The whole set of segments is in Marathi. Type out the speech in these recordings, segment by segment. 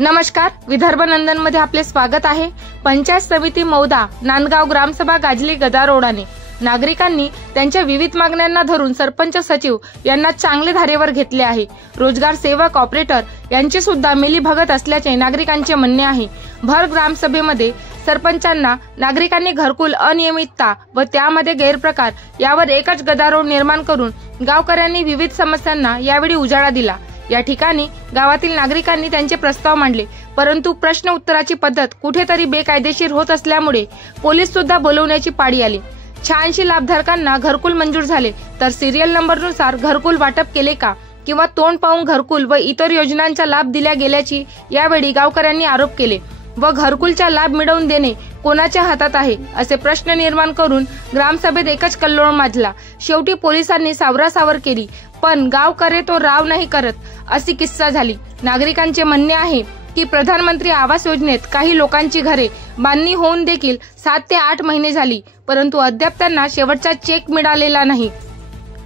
नमस्कार, विदर्भ नंदन मध्ये आपले स्वागत आहे। पंचायत समिती मौदा नांदगाव ग्रामसभा गाजली गदारोळाने। नागरिकांनी त्यांच्या विविध मागण्यांना धरून सरपंच सचिव यांना चांगले धारेवर घेतले आहे। रोजगार सेवक ऑपरेटर यांची सुद्धा मिलीभगत असल्याचे नागरिकांचे म्हणणे आहे। भर ग्रामसभेमध्ये सरपंचांना नागरिकांनी घरकुल अनियमितता व त्यामध्ये गैरप्रकार यावर एकच गदारोळ निर्माण करून गावकऱ्यांनी विविध समस्यांना यावेळी उजाळा दिला। या ठिकाणी गावातील नागरिकांनी त्यांचे प्रस्ताव मांडले, परंतु प्रश्न उत्तराची पद्धत कुठेतरी बेकायदेशीर होत असल्यामुळे पोलीस सुद्धा बोलवण्याची पाळी आली। 86 लाभधारकांना घरकुल मंजूर झाले, तर सिरियल नंबरनुसार घरकुल वाटप केले का किंवा तोंड पाहून घरकुल व इतर योजनांचा लाभ दिला गेल्याची यावेळी गावकऱ्यांनी आरोप केले व घरकुलचा लाभ मिळवून देणे कोणाच्या हातात आहे असे प्रश्न निर्माण करून ग्रामसभेत एकच कल्लोळ माजला। शेवटी पोलिसांनी सावरासावर केली, पण गाव करे तो राव नाही करत अशी किस्सा झाली। नागरिकांचे म्हणणे आहे की प्रधानमंत्री आवास योजनेत काही लोकांची घरे बांधणी होऊन देखील 7 ते 8 महिने झाली, परंतु अद्याप त्यांना शेवटचा चेक मिळालेला नाही।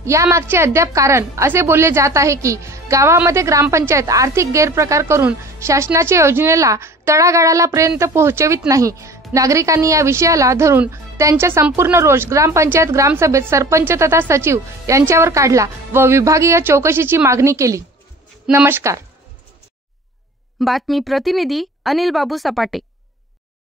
यामागचे अद्याप कारण असे बोलले जात आहे की गावामध्ये ग्रामपंचायत आर्थिक गैरप्रकार करून शासनाच्या योजनेला तळागाळाला पर्यंत पोहोचवित नाही। नागरिकांनी या विषयाला धरून त्यांचा संपूर्ण रोष ग्रामपंचायत ग्रामसभेत सरपंच तथा सचिव यांच्यावर काढला व विभागीय चौकशीची मागणी केली। नमस्कार। बातमी प्रतिनिधी अनिल बाबू सपाटे।